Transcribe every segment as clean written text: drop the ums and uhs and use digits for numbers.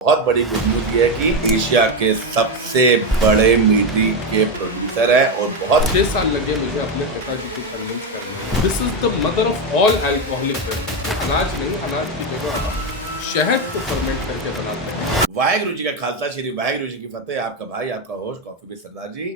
बहुत बड़ी good news ये है कि एशिया के सबसे बड़े मीठी के प्रोड्यूसर है और बहुत 6 साल लगे मुझे अपने पिताजी को कन्विंस करने में। This is the mother of all alcoholic drinks. अनाज नहीं, अनाज की जगह आप शहद को फर्मेंट करके बनाते हैं। वाहेगुरु जी का खालसा श्री वाहेगुरु जी की फतेह। आपका भाई आपका होस्ट कॉफी विद सरदार जी।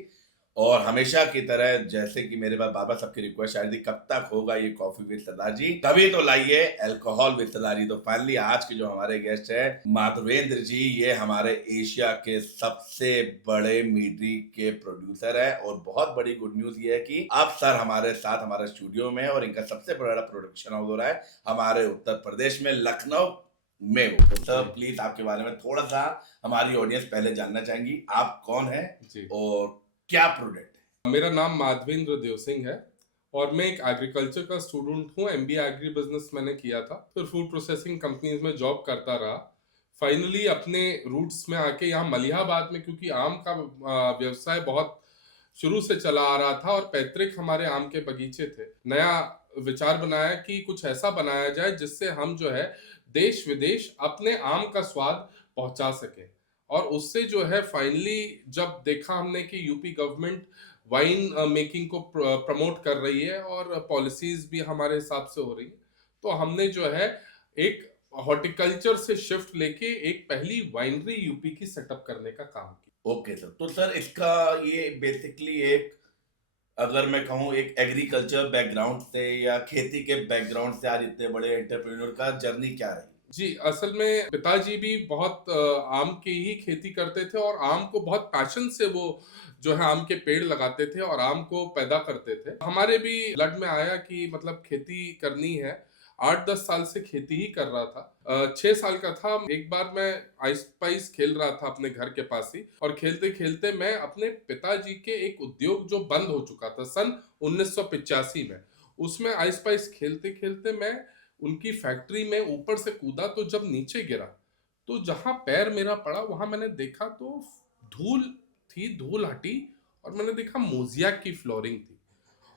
और हमेशा की तरह जैसे कि मेरे पास बाबा सबकी रिक्वेस्ट आ रही थी कब तक होगा ये कॉफी विद सरदार जी, तभी तो लाइए अल्कोहल विद सरदार जी। तो फाइनली आज के जो हमारे गेस्ट है माधवेंद्र जी, ये हमारे एशिया के सबसे बड़े मीठी के प्रोड्यूसर है और बहुत बड़ी गुड न्यूज ये है कि अब सर हमारे साथ हमारे स्टूडियो में और इनका सबसे बड़ा प्रोडक्शन हाउस हो रहा है हमारे उत्तर प्रदेश में लखनऊ में हो। तो सर प्लीज आपके बारे में थोड़ा सा हमारी ऑडियंस पहले जानना चाहेंगी, आप कौन है जी, और क्या प्रोडक्ट है। मेरा नाम माधवेंद्र देव सिंह है और मैं एक एग्रीकल्चर का स्टूडेंट हूँ। एमबीए एग्री बिजनेस मैंने किया था, फिर फूड प्रोसेसिंग कंपनीज में जॉब करता रहा। फाइनली अपने रूट्स में आके यहाँ मलिहाबाद में, क्योंकि आम का व्यवसाय बहुत शुरू से चला आ रहा था और पैतृक हमारे आम के बगीचे थे, नया विचार बनाया कि कुछ ऐसा बनाया जाए जिससे हम जो है देश विदेश अपने आम का स्वाद पहुंचा सके। और उससे जो है फाइनली जब देखा हमने कि यूपी गवर्नमेंट वाइन मेकिंग को प्रमोट कर रही है और पॉलिसीज भी हमारे हिसाब से हो रही है, तो हमने जो है एक हॉर्टिकल्चर से शिफ्ट लेके एक पहली वाइनरी यूपी की सेटअप करने का काम किया। ओके सर, तो सर इसका ये बेसिकली एक, अगर मैं कहूँ एक एग्रीकल्चर बैकग्राउंड से या खेती के बैकग्राउंड से आज इतने बड़े एंटरप्रेन्योर का जर्नी क्या रही। जी, असल में पिताजी भी बहुत आम की ही खेती करते थे और आम को बहुत पैशन से वो जो है आम के पेड़ लगाते थे और आम को पैदा करते थे। हमारे भी ब्लड में आया कि मतलब खेती करनी है। 8-10 साल से खेती ही कर रहा था। 6 साल का था, एक बार मैं आइस पाइस खेल रहा था अपने घर के पास ही, और खेलते खेलते मैं अपने पिताजी के एक उद्योग जो बंद हो चुका था सन 1985 में, उसमें आइस पाइस खेलते खेलते मैं उनकी फैक्ट्री में ऊपर से कूदा। तो जब नीचे गिरा तो जहां पैर मेरा पड़ा वहां मैंने देखा तो धूल थी, धूल हटी और मैंने देखा मोज़ेक की फ्लोरिंग थी।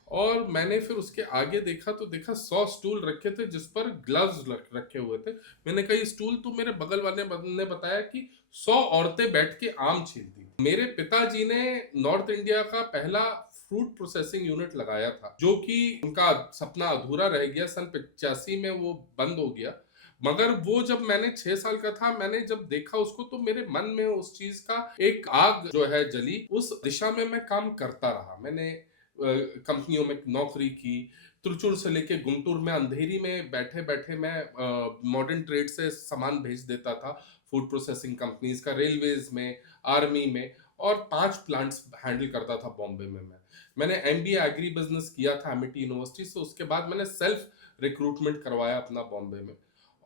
और मैंने फिर उसके आगे देखा तो देखा 100 स्टूल रखे थे जिस पर ग्लव्स रखे हुए थे। मैंने कहा ये स्टूल तो मेरे बगल वाले ने बताया कि 100 औरतें बैठ के आम छीलती। मेरे पिताजी ने नॉर्थ इंडिया का पहला फ्रूट प्रोसेसिंग यूनिट लगाया था, जो कि उनका सपना अधूरा रह गया। सन 85 में वो बंद हो गया। मगर वो जब मैंने 6 साल का था, मैंने जब देखा उसको तो मेरे मन में उस चीज का एक आग जो है जली। उस दिशा में मैं काम करता रहा। मैंने कंपनियों में नौकरी की, त्रिचूर से लेके गुंटूर में अंधेरी में बैठे बैठे मैं मॉडर्न ट्रेड से सामान भेज देता था फूड प्रोसेसिंग कंपनीज का, रेलवेज में, आर्मी में, और 5 प्लांट्स हैंडल करता था बॉम्बे में। मैंने एमबीए एग्री बिजनेस किया था एमिटी यूनिवर्सिटी से। उसके बाद मैंने सेल्फ रिक्रूटमेंट करवाया अपना बॉम्बे में,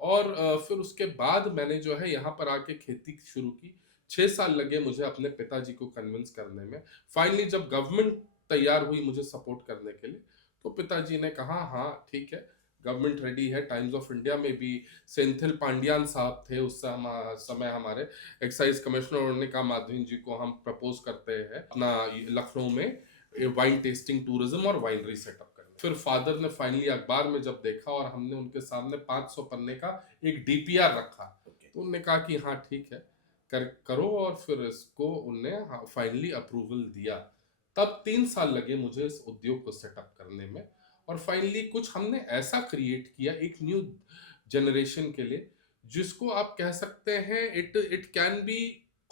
और फिर उसके बाद मैंने जो है यहाँ पर आके खेती शुरू की। 6 साल लगे मुझे अपने पिताजी को कन्विंस करने में। फाइनली जब गवर्नमेंट तैयार हुई मुझे सपोर्ट करने के लिए, तो पिताजी ने कहा हाँ ठीक है, गवर्नमेंट रेडी है। टाइम्स ऑफ इंडिया में भी सेंथिल पांड्यान साहब थे उस समय हमारे एक्साइज कमिश्नर। उन्होंने कहा माधवेंद्र जी को हम प्रपोज करते हैं अपना लखनऊ में वाइन टेस्टिंग टूरिज्म और वाइनरी सेटअप करना। फिर फादर ने फाइनली अखबार में जब देखा और हमने उनके सामने 500 पन्ने का एक डीपीआर रखा, तो उन्होंने कहा कि हाँ ठीक है, करो। और फिर इसको उनने फाइनली अप्रूवल दिया। तब 3 साल लगे मुझे इस उद्योग को सेटअप करने में। और फाइनली कुछ हमने ऐसा क्रिएट किया एक न्यू जनरेशन के लिए, जिसको आप कह सकते हैं it it can be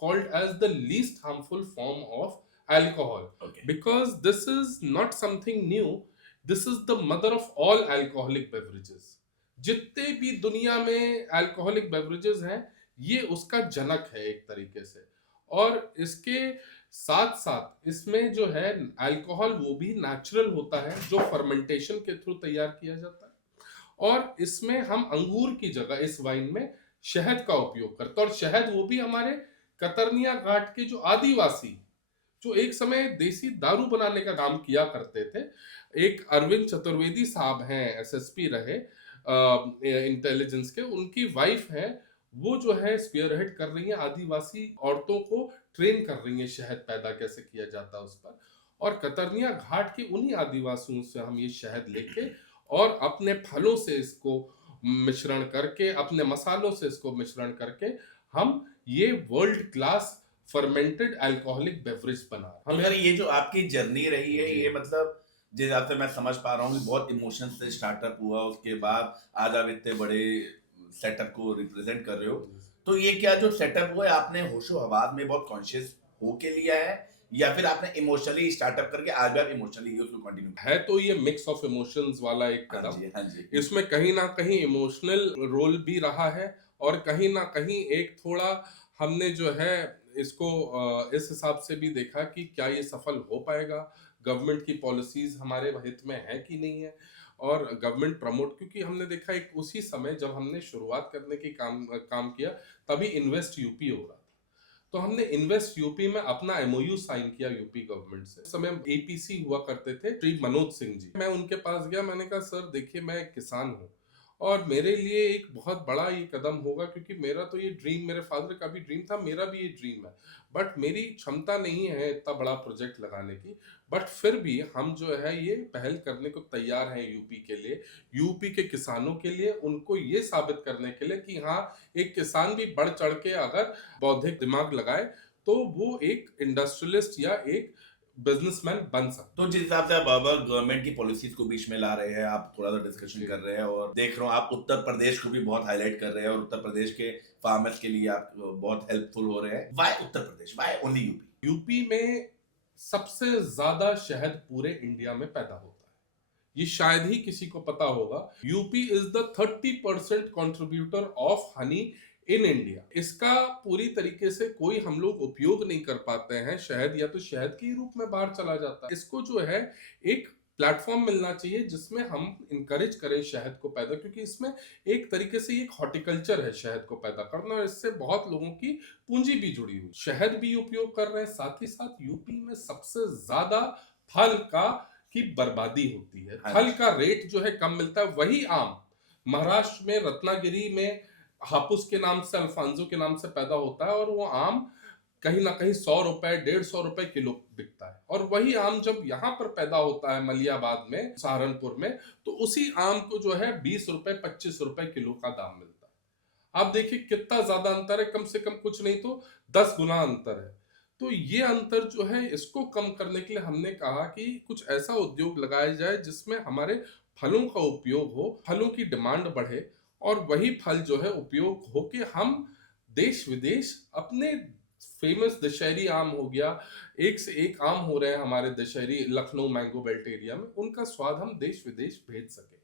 called as the least harmful form of alcohol, okay, because this is not something new. This is the mother of all alcoholic beverages. जितने भी दुनिया में अल्कोहलिक बेवरेजेस हैं, ये उसका जनक है एक तरीके से। और इसके साथ साथ इसमें जो है अल्कोहल वो भी नेचुरल होता है, जो फर्मेंटेशन के थ्रू तैयार किया जाता है। और इसमें हम अंगूर की जगह इस वाइन में शहद का उपयोग करते हैं। और शहद वो भी हमारे कतरनिया घाट के जो आदिवासी, जो एक समय देसी दारू बनाने का काम किया करते थे, एक अरविंद चतुर्वेदी साहब हैं, एसएसपी रहे इंटेलिजेंस के, उनकी वाइफ है, वो जो है स्पीयरहेड कर रही हैं, आदिवासी औरतों को ट्रेन कर रही हैं शहद पैदा कैसे किया जाता है उस पर। और कतरनिया घाट के उन्हीं आदिवासियों से हम ये शहद लेके और अपने फलों से इसको मिश्रण करके, अपने मसालों से इसको मिश्रण करके हम ये world class fermented alcoholic beverage बना रहे तो हैं। यार ये जो आपकी जर्नी रही है जी। ये मतलब जिस हिसाब से मैं समझ पा रहा हूँ कि बहुत इमोशन से स्टार्टअप हुआ, उसके बाद आज आप इतने बड़े सेटअप को रिप्रेजेंट कर रहे हो। तो ये क्या जो सेटअप हुआ है आपने होशो हवास में बहुत कॉन्शियस होके लिया है, या फिर आपने इमोशनली स्टार्टअप करके आज भी आप इमोशनली उसको कंटिन्यू? है तो ये मिक्स ऑफ इमोशंस वाला एक हाँ कदम। जी, हाँ जी। इसमें कहीं ना कहीं इमोशनल रोल भी रहा है, और कहीं ना कहीं एक थोड़ा हमने जो है इसको इस हिसाब से भी देखा कि क्या ये सफल हो पाएगा, गवर्नमेंट की पॉलिसीज हमारे हित में है कि नहीं है, और गवर्नमेंट प्रमोट, क्योंकि हमने देखा एक उसी समय जब हमने शुरुआत करने की काम काम किया, तभी इन्वेस्ट यूपी हो रहा था। तो हमने इन्वेस्ट यूपी में अपना एमओयू साइन किया यूपी गवर्नमेंट से। उस समय एपीसी हुआ करते थे श्री मनोज सिंह जी। मैं उनके पास गया, मैंने कहा सर देखिए मैं एक किसान हूँ और मेरे लिए एक बहुत बड़ा ये कदम होगा, क्योंकि मेरा तो ये ड्रीम, मेरे फादर का भी ड्रीम था, मेरा भी ये ड्रीम है, बट मेरी क्षमता नहीं है इतना बड़ा प्रोजेक्ट लगाने की। बट फिर भी हम जो है ये पहल करने को तैयार हैं यूपी के लिए, यूपी के किसानों के लिए, उनको ये साबित करने के लिए कि हाँ, एक किसान भी बढ़ चढ़ के अगर बौद्धिक दिमाग लगाए तो वो एक इंडस्ट्रियलिस्ट या एक बिजनेसमैन बन सकता तो जिस हिसाब से आप बाबा गवर्नमेंट की पॉलिसीज को बीच में ला रहे हैं, आप थोड़ा सा डिस्कशन जी। कर रहे हैं, और देख रहा हूँ आप उत्तर प्रदेश को भी बहुत हाईलाइट कर रहे हैं, और उत्तर प्रदेश के फार्मर्स के लिए आप बहुत हेल्पफुल हो रहे हैं। Y Uttar Pradesh, Y only UP? है। यूपी में सबसे ज्यादा शहद पूरे इंडिया में पैदा होता है, ये शायद ही किसी को पता होगा। UP is the 30% contributor of honey in India. इसका पूरी तरीके से कोई हम लोग उपयोग नहीं कर पाते हैं शहद, या तो शहद के रूप में बाहर चला जाता है। इसको जो है एक प्लेटफॉर्म मिलना चाहिए जिसमें हम इंकरेज करें शहद को पैदा, क्योंकि इसमें एक तरीके से एक हॉर्टिकल्चर है शहद को पैदा करना, और इससे बहुत लोगों की पूंजी भी जुड़ी हुई। शहद भी उपयोग कर रहे हैं, साथ ही साथ यूपी में सबसे ज्यादा फल का की बर्बादी होती है। हाँ फल जी। का रेट जो है कम मिलता है। वही आम महाराष्ट्र में रत्नागिरी में हापुस के नाम से, अल्फांसो के नाम से पैदा होता है, और वो आम कहीं ना कहीं 100 रुपए 150 रुपए किलो बिकता है। और वही आम जब यहाँ पर पैदा होता है मलियाबाद में, सहारनपुर में, तो उसी आम को जो है 20 रुपए 25 रुपए किलो का दाम मिलता है। आप देखिए कितना ज्यादा अंतर है, कम से कम कुछ नहीं तो 10 गुना अंतर है। तो ये अंतर जो है इसको कम करने के लिए हमने कहा कि कुछ ऐसा उद्योग लगाया जाए जिसमें हमारे फलों का उपयोग हो, फलों की डिमांड बढ़े, और वही फल जो है उपयोग हो के हम देश विदेश अपने फेमस दशहरी आम हो गया, एक से एक आम हो रहे हैं हमारे Dasheri Lucknow mango belt area में, उनका स्वाद हम देश विदेश भेज सके।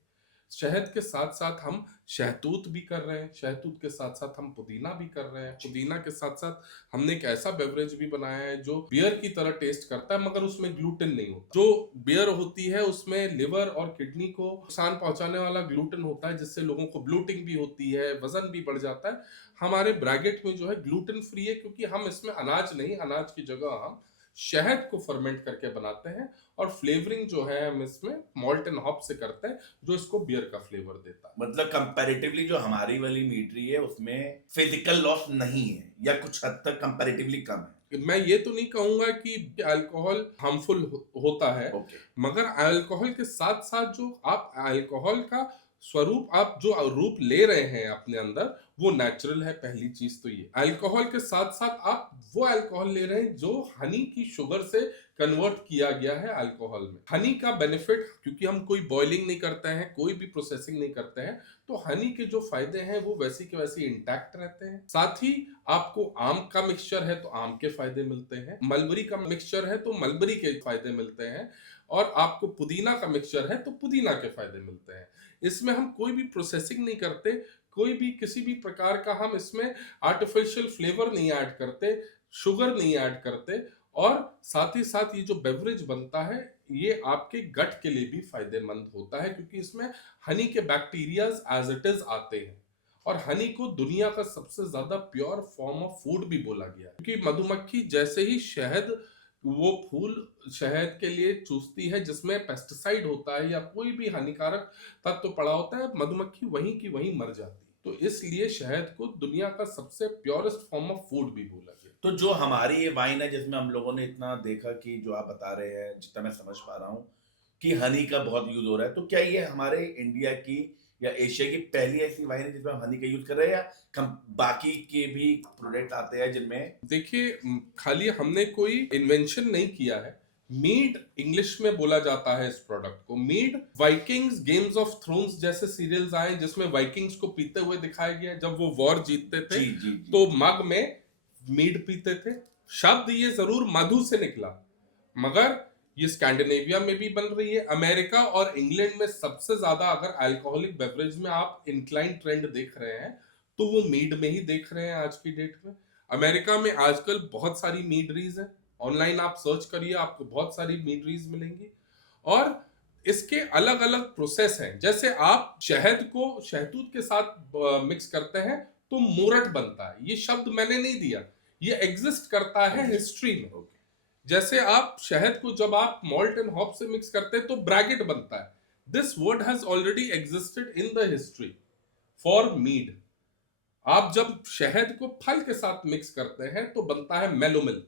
शहद के साथ साथ हम शहतूत भी कर रहे हैं, शहतूत के साथ साथ हम पुदीना भी कर रहे हैं, पुदीना के साथ साथ हमने एक ऐसा बेवरेज भी बनाया है जो बियर की तरह टेस्ट करता है, मगर उसमें ग्लूटेन नहीं होता। जो बियर होती है उसमें लिवर और किडनी को नुकसान पहुंचाने वाला ग्लूटेन होता है, जिससे लोगों को ब्लोटिंग भी होती है, वजन भी बढ़ जाता है। हमारे ब्रैकेट में जो है ग्लूटेन फ्री है, क्योंकि हम इसमें अनाज नहीं, अनाज की जगह हम शहद को फर्मेंट करके बनाते हैं, और फ्लेवरिंग जो है हम इसमें मॉल्ट एंड हॉप से करते हैं, जो इसको बियर का फ्लेवर देता है। मतलब कंपैरेटिवली जो हमारी वाली मीटरी है उसमें फिजिकल लॉस नहीं है, या कुछ हद तक कंपैरेटिवली कम है? मैं ये तो नहीं कहूंगा कि अल्कोहल हार्मफुल होता है, ओके। मगर अल्कोहल के साथ साथ जो आप अल्कोहल का स्वरूप, आप जो रूप ले रहे हैं अपने अंदर, वो नेचुरल है। पहली चीज तो ये, अल्कोहल के साथ साथ आप वो अल्कोहल ले रहे हैं जो हनी की शुगर से कन्वर्ट किया गया है अल्कोहल में। हनी का बेनिफिट, क्योंकि हम कोई बॉइलिंग नहीं करते हैं, कोई भी प्रोसेसिंग नहीं करते हैं, तो हनी के जो फायदे हैं वो वैसे के वैसे इंटैक्ट रहते हैं। साथ ही आपको आम का मिक्सचर है तो आम के फायदे मिलते हैं, मलबरी का मिक्सचर है तो मलबरी के फायदे मिलते हैं, और आपको पुदीना का मिक्सचर है तो पुदीना के फायदे मिलते हैं। इसमें हम कोई भी प्रोसेसिंग नहीं करते, कोई भी किसी भी प्रकार का हम इसमें आर्टिफिशियल फ्लेवर नहीं ऐड करते, शुगर नहीं ऐड करते, और साथ ही साथ ये जो बेवरेज बनता है ये आपके गट के लिए भी फायदेमंद होता है, क्योंकि इसमें हनी के बैक्टीरियाज एज इट इज आते हैं। और हनी को दुनिया का सबसे ज्यादा प्योर फॉर्म ऑफ फूड भी बोला गया है, क्योंकि मधुमक्खी जैसे ही शहद, वो फूल शहद के लिए चूसती है जिसमें पेस्टिसाइड होता है या कोई भी हानिकारक तत्व पड़ा होता है, मधुमक्खी वहीं की वहीं मर जाती है। तो इसलिए शहद को दुनिया का सबसे प्योरेस्ट फॉर्म ऑफ फूड भी बोला गया। तो जो हमारी ये वाइन है जिसमें हम लोगों ने इतना देखा कि जो आप बता रहे हैं, जितना मैं समझ पा रहा हूँ कि हनी का बहुत यूज हो रहा है, तो क्या ये हमारे इंडिया की या एशिया की पहली ऐसी वाइन है जिसमें हम हनी का यूज कर रहे हैं, या बाकी के भी प्रोडक्ट आते हैं जिनमें? देखिए, खाली हमने कोई इन्वेंशन नहीं किया है। मीड इंग्लिश में बोला जाता है इस प्रोडक्ट को। Mead, Vikings, games of thrones जैसे सीरियल्स आए जिसमें वाइकिंग्स को पीते हुए दिखाया गया। जब वो वॉर जीतते थे जी जी जी। तो मग में मीड पीते थे। शब्द ये जरूर मधु से निकला, मगर ये स्कैंडिनेविया में भी बन रही है। अमेरिका और इंग्लैंड में सबसे ज्यादा अगर अल्कोहलिक बेवरेज में आप इंक्लाइन ट्रेंड देख रहे हैं तो वो मीड में ही देख रहे हैं आज की डेट में। अमेरिका में आजकल बहुत सारी मीडरीज हैं। ऑनलाइन आप सर्च करिए, आपको बहुत सारी मीडरीज मिलेंगी। और इसके अलग अलग प्रोसेस हैं। जैसे आप शहद को शहतूत के साथ मिक्स करते हैं तो मूरट बनता है। ये शब्द मैंने नहीं दिया, ये एग्जिस्ट करता है हिस्ट्री में। जैसे आप शहद को जब आप मॉल्ट एंड हॉप से मिक्स करते हैं तो ब्रैकेट बनता है। This word has already existed in the history for mead. आप जब शहद को फल के साथ मिक्स करते हैं तो बनता है melomel.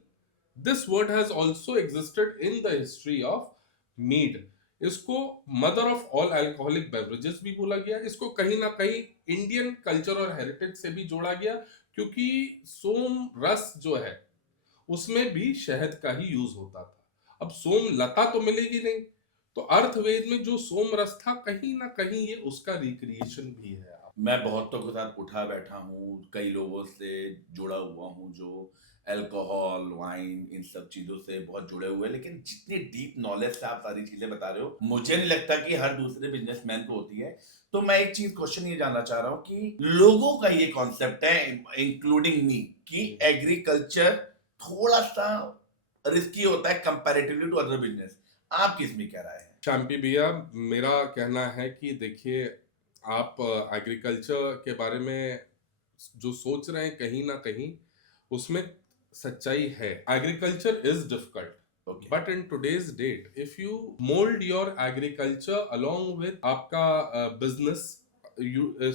This word has also existed in the history of mead. इसको mother of all alcoholic beverages भी बोला गया। इसको कहीं ना कहीं इंडियन कल्चर और हेरिटेज से भी जोड़ा गया, क्योंकि सोम रस जो है उसमें भी शहद का ही यूज होता था। अब सोम लता तो मिलेगी नहीं, तो अर्थवेद में जो सोम रस था कहीं ना कहीं ये उसका रिक्रिएशन भी है। मैं बहुतों के साथ उठा बैठा हूँ, कई लोगों से जुड़ा हुआ हूँ जो अल्कोहल, वाइन, इन सब चीजों से बहुत जुड़े हुए हैं, लेकिन जितनी डीप नॉलेज से आप सारी चीजें बता रहे हो, मुझे नहीं लगता कि हर दूसरे बिजनेसमैन को होती है। तो मैं एक चीज क्वेश्चन ये जानना चाह रहा हूँ कि लोगों का ये कॉन्सेप्ट है, इंक्लूडिंग मी, कि एग्रीकल्चर थोड़ा सा रिस्की होता है कंपैरेटिवली टू अदर बिजनेस। आपकी इसमें क्या राय है? शैम्पी भैया, मेरा कहना है कि देखिए, आप एग्रीकल्चर के बारे में जो सोच रहे हैं कहीं ना कहीं उसमें सच्चाई है। Agriculture is difficult, Okay. But in today's date if you mould your agriculture along with आपका बिजनेस,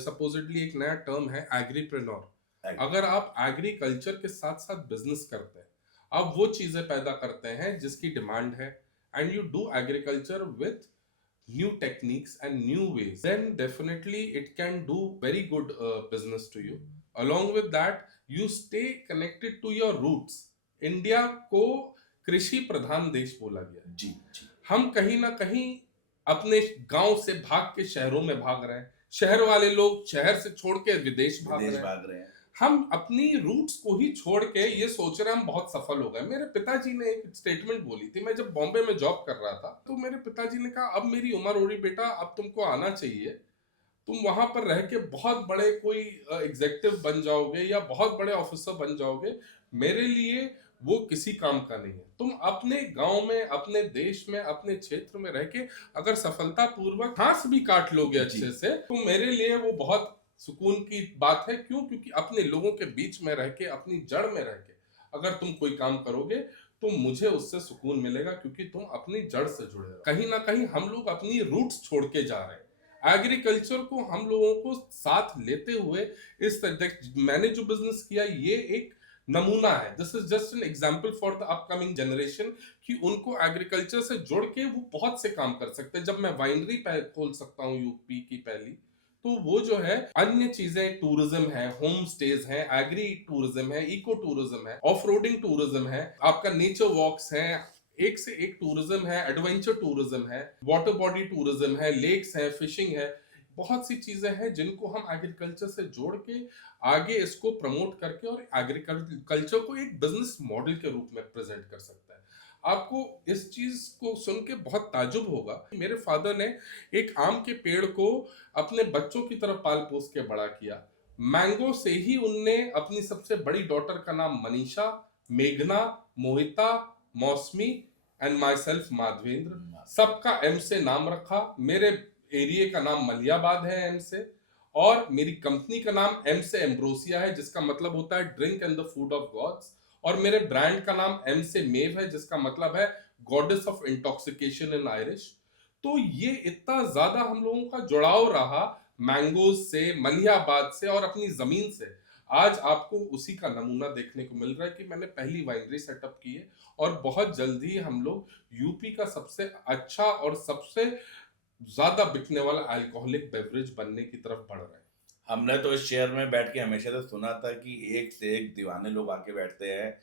सपोजिटली एक नया टर्म है एग्रीप्रेन्योर। अगर आप एग्रीकल्चर के साथ साथ बिजनेस करते हैं, आप वो चीजें पैदा करते हैं जिसकी डिमांड है, and you do agriculture with new techniques and new ways, then definitely it can do very good business to you. Along with that, you stay connected to your roots. India को कृषि प्रधान देश बोला गया। जी जी। हम कहीं ना कहीं अपने गांव से भाग के शहरों में भाग रहे हैं। शहर वाले लोग शहर से छोड़ के विदेश भाग रहे हैं। हम अपनी रूट्स को ही छोड़ के ये सोच रहे हैं हम बहुत सफल हो गए। मेरे पिताजी ने एक स्टेटमेंट बोली थी, मैं जब बॉम्बे में जॉब कर रहा था तो मेरे पिताजी ने कहा, अब मेरी उम्र हो रही बेटा, अब तुमको आना चाहिए, तुम वहां पर रह के बहुत बड़े कोई एग्जेक्टिव बन जाओगे या बहुत बड़े ऑफिसर बन जाओगे, मेरे लिए वो किसी काम का नहीं है। तुम अपने गांव में, अपने देश में, अपने क्षेत्र में रह के अगर सफलता पूर्वक घास भी काट लोगे अच्छे से, तो मेरे लिए वो बहुत सुकून की बात है। क्यों? क्योंकि अपने लोगों के बीच में रह के, अपनी जड़ में रह के अगर तुम कोई काम करोगे तो मुझे उससे सुकून मिलेगा, क्योंकि तुम अपनी जड़ से जुड़े हो। कहीं ना कहीं हम लोग अपनी रूट्स छोड़ के जा रहे हैं। एग्रीकल्चर को हम लोगों को साथ लेते हुए इस मैंने जो बिजनेस किया ये एक नमूना है। This is just an example for the upcoming generation कि उनको एग्रीकल्चर से जोड़ के वो बहुत से काम कर सकते हैं। जब मैं वाइनरी खोल सकता हूँ यूपी की पहली, तो वो जो है अन्य चीजें, टूरिज्म है, होम स्टेज है, एग्री टूरिज्म है, इको टूरिज्म है, ऑफ रोडिंग टूरिज्म है, आपका नेचर वॉक्स है, एक से एक टूरिज्म है, एडवेंचर टूरिज्म है, वाटर बॉडी टूरिज्म है, लेक्स है, फिशिंग है। बहुत सी चीजें हैं जिनको हम एग्रीकल्चर से जोड़ के आगे इसको प्रमोट करके और एग्रीकल्चर को एक बिजनेस मॉडल के रूप में प्रेजेंट कर सकता है। आपको इस चीज को सुन के बहुत ताजुब होगा। मेरे फादर ने एक आम के पेड़ को अपने बच्चों की तरह पाल पोस के बड़ा किया। मैंगो से ही उनने अपनी सबसे बड़ी डॉटर का नाम मनीषा, मेघना, मोहिता, मौसमी एंड माई सेल्फ माधवेंद्र, सबका एम से नाम रखा। मेरे एरिया का नाम मलियाबाद है एम से, और मेरी कंपनी का नाम एम से एम्ब्रोसिया है, जिसका मतलब होता है drink and the food of gods. और मेरे ब्रांड का नाम एम से मेव है, जिसका मतलब है goddess of intoxication in Irish. तो ये इतना ज्यादा हम लोगों का जुड़ाव रहा मैंगोज से, मलियाबाद से और अपनी जमीन से। आज आपको उसी का नमूना देखने को मिल रहा है कि मैंने पहली वाइनरी सेटअप की है, और बहुत जल्दी हम लोग यूपी का सबसे अच्छा और सबसे ज्यादा बिकने वाला अल्कोहलिक बेवरेज बनने की तरफ बढ़ रहे हैं। हमने तो इस शहर में बैठ के हमेशा से सुना था कि एक से एक दीवाने लोग आके बैठते हैं,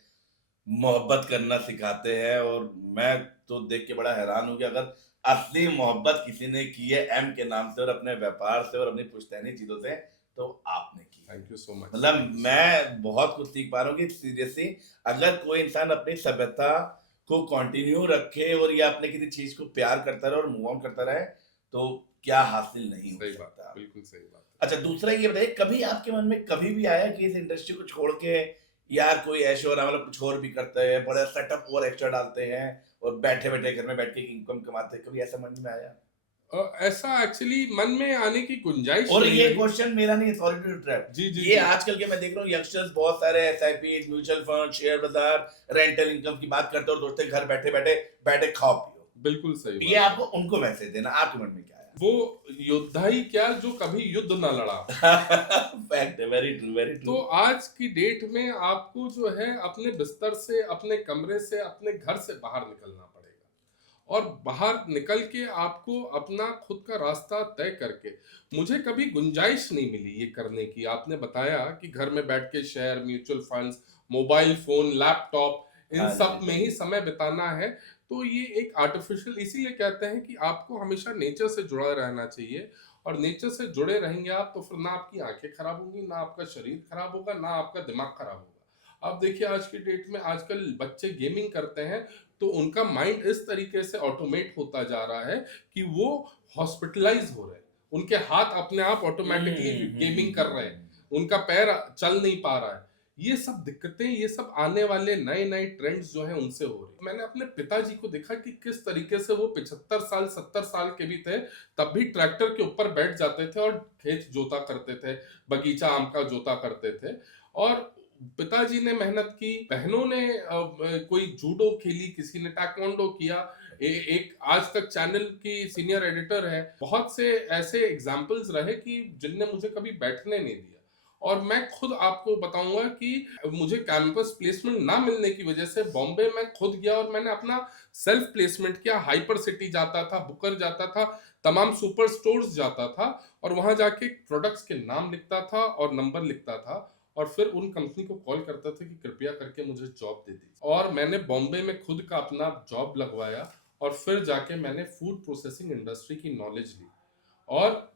मोहब्बत करना सिखाते हैं, और मैं तो देख के बड़ा हैरान हूँ कि अगर असली मोहब्बत किसी ने की है एम के नाम से और अपने व्यापार से और अपनी पुश्तैनी चीजों से, तो आपने की है। थैंक यू सो मच, मतलब थैंक यू सो मच। मैं बहुत कुछ सीख पा रहा हूँ कि सीरियसली अगर कोई इंसान अपनी सभ्यता को कंटिन्यू रखे और या अपने किसी चीज को प्यार करता रहे और मूव ऑन करता रहे, तो क्या हासिल नहीं हो सही बात, सकता। बिल्कुल सही बात है। अच्छा, दूसरा ये बताइए, कभी आपके मन में कभी भी आया कि इस इंडस्ट्री को छोड़ के यार कोई ऐशो आराम मतलब कुछ और भी करते हैं, बड़ा सेटअप और एक्स्ट्रा डालते हैं और बैठे बैठे घर में बैठ के इनकम कमाते हैं, कभी ऐसा मन में आया? ऐसा एक्चुअली मन में आने की गुंजाइश और नहीं ये रही। क्वेश्चन मेरा नहीं है, सॉरी टू इंटरप्ट, जी जी ये जी। आजकल के मैं देख रहा हूँ यंगस्टर्स बहुत सारे एसआईपी, म्यूचुअल फंड, शेयर बाजार, रेंटल इनकम की बात करते हैं और सोचते हैं घर बैठे बैठे बैठे खाओ पियो। बिल्कुल सही ये बात। आपको उनको मैसेज देना, आपके मन में क्या वो योद्धा ही क्या जो कभी युद्ध ना लड़ा। आया? फैक्ट है, वेरी ट्रू, वेरी तो ट्रू। आज की डेट में आपको जो है अपने बिस्तर से, अपने कमरे से, अपने घर से बाहर निकलना पड़ेगा, और बाहर निकल के आपको अपना खुद का रास्ता तय करके, मुझे कभी गुंजाइश नहीं मिली ये करने की। आपने बताया कि घर में बैठ के share, mutual funds, mobile phone, laptop, इन हाँ सब जी, में ही समय बिताना है। तो ये एक आर्टिफिशियल, इसीलिए कहते हैं कि आपको हमेशा नेचर से जुड़ा रहना चाहिए। और नेचर से जुड़े रहेंगे आप तो फिर ना आपकी आंखें खराब होंगी, ना आपका शरीर खराब होगा, ना आपका दिमाग खराब होगा। आप देखिए आज की डेट में आजकल बच्चे गेमिंग करते हैं, तो उनका माइंड इस तरीके से ऑटोमेट होता जा रहा है कि वो हॉस्पिटलाइज हो रहे हैं। उनके हाथ अपने आप ऑटोमेटिकली गेमिंग कर रहे हैं, उनका पैर चल नहीं पा रहा है। ये सब दिक्कतें, ये सब आने वाले नए नए ट्रेंड्स जो हैं उनसे हो रही है। मैंने अपने पिताजी को देखा कि किस तरीके से वो 75 साल 70 साल के भी थे, तब भी ट्रैक्टर के ऊपर बैठ जाते थे और खेत जोता करते थे, बगीचा आम का जोता करते थे। और पिताजी ने मेहनत की, बहनों ने कोई जूडो खेली, किसी ने ताइक्वांडो किया। एक आज तक चैनल की सीनियर एडिटर है। बहुत से ऐसे एग्जाम्पल्स रहे कि जिनने मुझे कभी बैठने नहीं दिया। और मैं खुद आपको बताऊंगा कि मुझे कैंपस प्लेसमेंट ना मिलने की वजह से बॉम्बे में खुद गया और मैंने अपना सेल्फ प्लेसमेंट किया। हाइपर सिटी जाता था, बुकर जाता था, तमाम सुपर स्टोर्स जाता था, और वहां जाके प्रोडक्ट्स के नाम लिखता था और नंबर लिखता था, और फिर उन कंपनी को कॉल करता था कि कृपया करके मुझे जॉब दे दीजिए। और मैंने बॉम्बे में खुद का अपना जॉब लगवाया, और फिर जाके मैंने फूड प्रोसेसिंग इंडस्ट्री की नॉलेज ली। और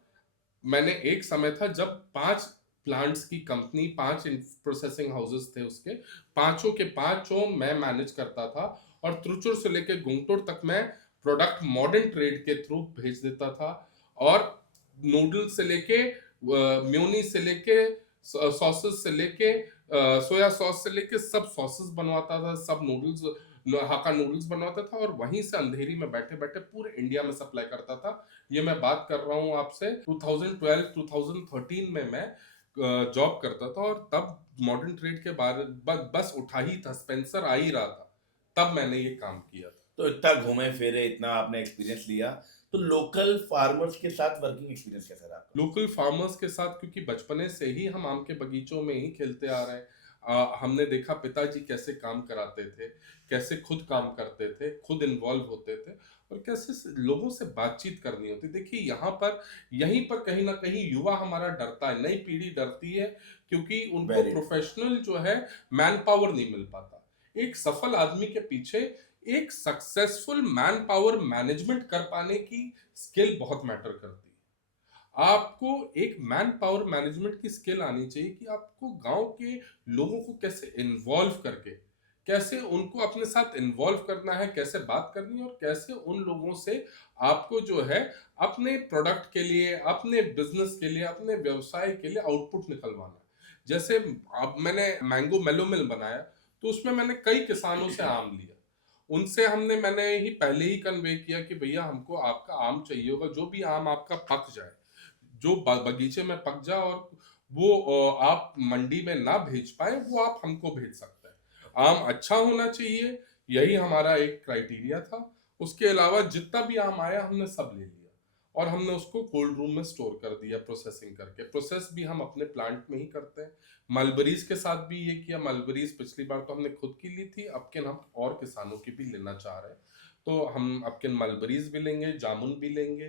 मैंने एक समय था जब 5 प्लांट्स की कंपनी, 5 प्रोसेसिंग हाउसेस थे, उसके पांचों के पांचों मैं मैनेज करता था। और त्रिचुर से लेके गुंटूर तक मैं प्रोडक्ट मॉडर्न ट्रेड के थ्रू भेज देता था। और नूडल से लेके, म्योनी से लेके, सॉसेस से लेके, सोया सॉस से लेके, सब सॉसेस बनवाता था, सब नूडल्स, हाका नूडल्स बनवाता था, और वहीं से अंधेरी में बैठे बैठे पूरे इंडिया में सप्लाई करता था। ये मैं बात कर रहा हूँ आपसे 2012-2013 में मैं जॉब करता था, और तब मॉडर्न ट्रेड के बारे बस उठा ही था, स्पेंसर आ ही रहा था, तब मैंने ये काम किया था। तो इतना घूमे फिरे, इतना आपने एक्सपीरियंस लिया, तो लोकल फार्मर्स के साथ वर्किंग एक्सपीरियंस कैसा रहा आपका? लोकल फार्मर्स के साथ, क्योंकि बचपने से ही हम आम के बगीचों में ही खेलते आ रहे हैं। हमने देखा पिताजी कैसे काम कराते थे, कैसे खुद काम करते थे, खुद इन्वॉल्व होते थे, और कैसे लोगों से बातचीत करनी होती। देखिए यहाँ पर, यहीं पर कहीं ना कहीं युवा हमारा डरता है, नई पीढ़ी डरती है, क्योंकि उनको वेरी ट्रू। प्रोफेशनल जो है मैन पावर नहीं मिल पाता। एक सफल आदमी के पीछे एक सक्सेसफुल मैन पावर मैनेजमेंट कर पाने की स्किल बहुत मैटर करती है। आपको एक मैन पावर मैनेजमेंट की स्किल आनी चाहिए कि आपको गांव के लोगों को कैसे इन्वॉल्व करके, कैसे उनको अपने साथ इन्वॉल्व करना है, कैसे बात करनी है, और कैसे उन लोगों से आपको जो है अपने प्रोडक्ट के लिए, अपने बिजनेस के लिए, अपने व्यवसाय के लिए आउटपुट निकलवाना है। जैसे अब मैंने मैंगो मेलो मिल बनाया, तो उसमें मैंने कई किसानों से आम लिया। उनसे मैंने ही पहले ही कन्वे किया कि भैया हमको आपका आम चाहिए होगा, जो भी आम आपका पक जाए, जो बगीचे में पक जाए, और वो आप मंडी में ना भेज पाए, वो आप हमको भेज सकते हैं। आम अच्छा होना चाहिए, यही हमारा एक क्राइटेरिया था। उसके अलावा जितना भी आम आया हमने सब ले लिया, और हमने उसको कोल्ड रूम में स्टोर कर दिया, प्रोसेसिंग करके। प्रोसेस भी हम अपने प्लांट में ही करते हैं। मलबरीज के साथ भी ये किया। मलबरीज पिछली बार तो हमने खुद की ली थी, अब के हम और किसानों की भी लेना चाह रहे हैं, तो हम अब के मलबरीज भी लेंगे, जामुन भी लेंगे,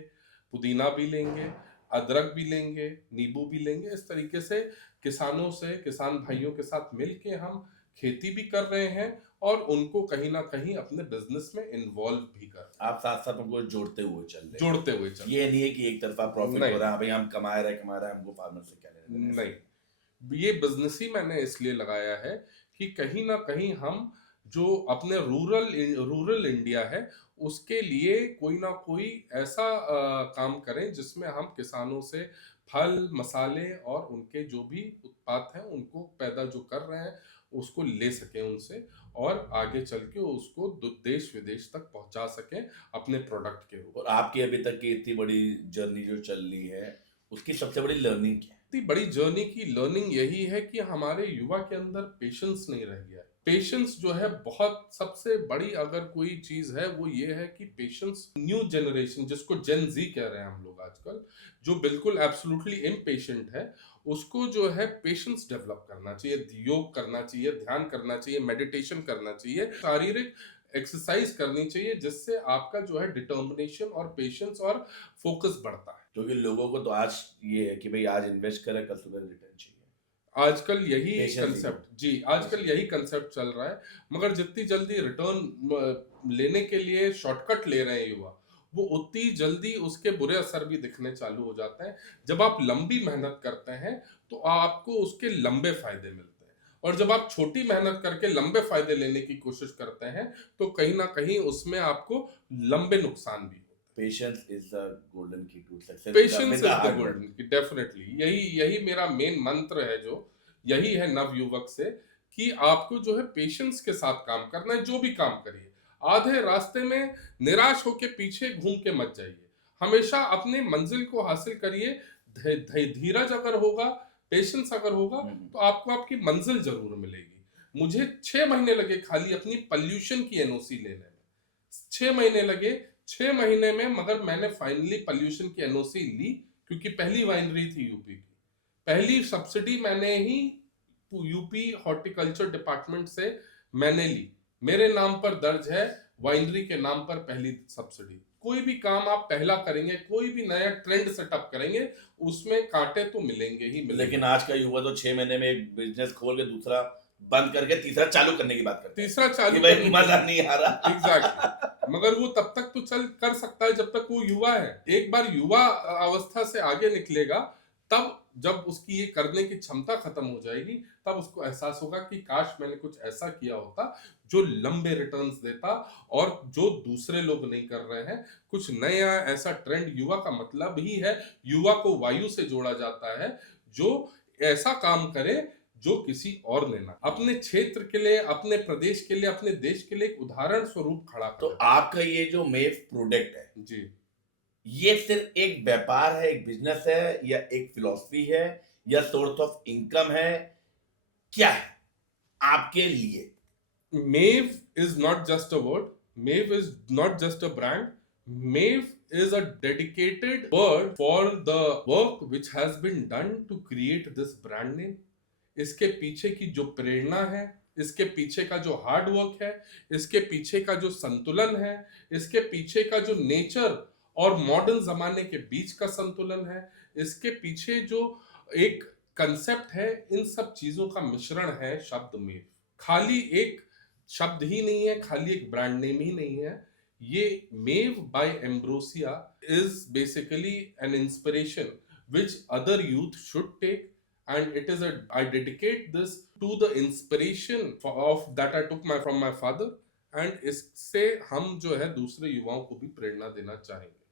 पुदीना भी लेंगे, अदरक भी लेंगे, नींबू भी लेंगे। इस तरीके से किसानों से, किसान भाइयों के साथ मिलके हम खेती भी कर रहे हैं और उनको कहीं न कहीं अपने बिज़नेस में इन्वॉल्व भी कर रहे आप साथ-साथ उनको जोड़ते हुए चल हैं, रहे हैं। जोड़ते हुए चल ये नहीं है कि एक तरफा प्रॉफिट नहीं। हो रहा है, भाई हम कमा रहे हैं, हमको फार्मर से क्या लेना देना है। नहीं, ये बिजनेस ही मैंने इसलिए लगाया है कि कहीं ना कहीं हम जो अपने रूरल इंडिया है उसके लिए कोई ना कोई ऐसा काम करें जिसमें हम किसानों से फल मसाले और उनके जो भी उत्पाद हैं उनको पैदा जो कर रहे हैं उसको ले सकें उनसे और आगे चल के उसको देश विदेश तक पहुंचा सकें अपने प्रोडक्ट के ऊपर। और आपकी अभी तक की इतनी बड़ी जर्नी जो चल रही है, उसकी सबसे बड़ी लर्निंग क्या है? इतनी बड़ी जर्नी की लर्निंग यही है कि हमारे युवा के अंदर पेशेंस नहीं रह गया है। पेशेंस जो है बहुत सबसे बड़ी अगर कोई चीज है वो ये है कि पेशेंस न्यू जनरेशन जिसको जेन जी कह रहे हैं हम लोग आजकल, जो बिल्कुल एब्सोल्युटली इम्पेशेंट है, उसको जो है पेशेंस डेवलप करना चाहिए, योग करना चाहिए, ध्यान करना चाहिए, मेडिटेशन करना चाहिए, शारीरिक एक्सरसाइज करनी चाहिए जिससे आपका जो है डिटर्मिनेशन और पेशेंस और फोकस बढ़ता है। क्योंकि लोगों को तो आज ये है कि भाई आज इन्वेस्ट करें, कल सुबह रिटर्न चाहिए। आजकल यही पेशेंस कंसेप्ट जी आजकल यही कंसेप्ट चल रहा है, मगर जितनी जल्दी रिटर्न लेने के लिए शॉर्टकट ले रहे हैं युवा, वो उतनी जल्दी उसके बुरे असर भी दिखने चालू हो जाते हैं। जब आप लंबी मेहनत करते हैं तो आपको उसके लंबे फायदे मिलते हैं, और जब आप छोटी मेहनत करके लंबे फायदे लेने की कोशिश करते हैं तो कहीं ना कहीं उसमें आपको लंबे नुकसान भी। Patience is the golden key to success patience is with the hard work. Golden key, definitely यही यही मेरा मेन मंत्र है, जो यही है नव युवक से, कि आपको जो है पेशेंस के साथ काम करना है। जो भी काम करिए, आधे रास्ते में निराश होके पीछे घूम के मत जाइए, हमेशा अपने मंजिल को हासिल करिए। धीरज अगर होगा, पेशेंस अगर होगा, तो आपको आपकी मंजिल जरूर मिलेगी। मुझे 6 महीने लगे खाली अपनी पॉल्यूशन की एनओसी लेने में, 6 महीने लगे, 6 महीने में, मगर मैंने फाइनली पॉल्यूशन की एनओसी ली, क्योंकि पहली वाइनरी थी यूपी की, पहली सब्सिडी मैंने ही यूपी हॉर्टिकल्चर डिपार्टमेंट से मैंने ली, मेरे नाम पर दर्ज है, वाइनरी के नाम पर पहली सब्सिडी। कोई भी काम आप पहला करेंगे, कोई भी नया ट्रेंड सेटअप करेंगे, उसमें कांटे तो मिलेंगे ही मिलेंगे। लेकिन आज का युवा तो 6 महीने में एक बिजनेस खोल के दूसरा बंद करके तीसरा चालू करने की बात करते हैं तीसरा चालू कि भाई करने मजा नहीं आ रहा। एग्जैक्टली, मगर वो तब तक तो चल कर सकता है जब तक वो युवा है। एक बार युवा अवस्था से आगे निकलेगा, तब जब उसकी ये करने की क्षमता खत्म हो जाएगी, तब उसको एहसास होगा कि काश मैंने कुछ ऐसा किया होता जो लंबे रिटर्न्स देता और जो दूसरे लोग नहीं कर रहे हैं। कुछ नया ऐसा ट्रेंड, युवा का मतलब ही है, युवा को वायु से जोड़ा जाता है, जो ऐसा काम करे जो किसी और ने ना, अपने क्षेत्र के लिए, अपने प्रदेश के लिए, अपने देश के लिए एक उदाहरण स्वरूप खड़ा तो करे। आपका ये जो मेव प्रोडक्ट है, जी, ये सिर्फ एक व्यापार है, एक बिजनेस है, या एक फिलॉसफी है, या सोर्स ऑफ इनकम है, क्या है आपके लिए? Mave is not just a word. Mave is not just a brand. Mave is a dedicated word for the work which has been done to create this brand name. इसके पीछे की जो प्रेरणा है, इसके पीछे का जो हार्ड वर्क है, इसके पीछे का जो संतुलन है, इसके पीछे का जो नेचर और मॉडर्न जमाने के बीच का संतुलन है, इसके पीछे जो एक कंसेप्ट है, इन सब चीजों का मिश्रण है शब्द मेव। खाली एक शब्द ही नहीं है, खाली एक ब्रांड नेम ही नहीं है। ये मेव by ambrosia is basically an inspiration which other youth should take, and it is I dedicate this to the inspiration of that I took from my father, and इससे हम जो है दूसरे युवाओं को भी प्रेरणा देना चाहेंगे।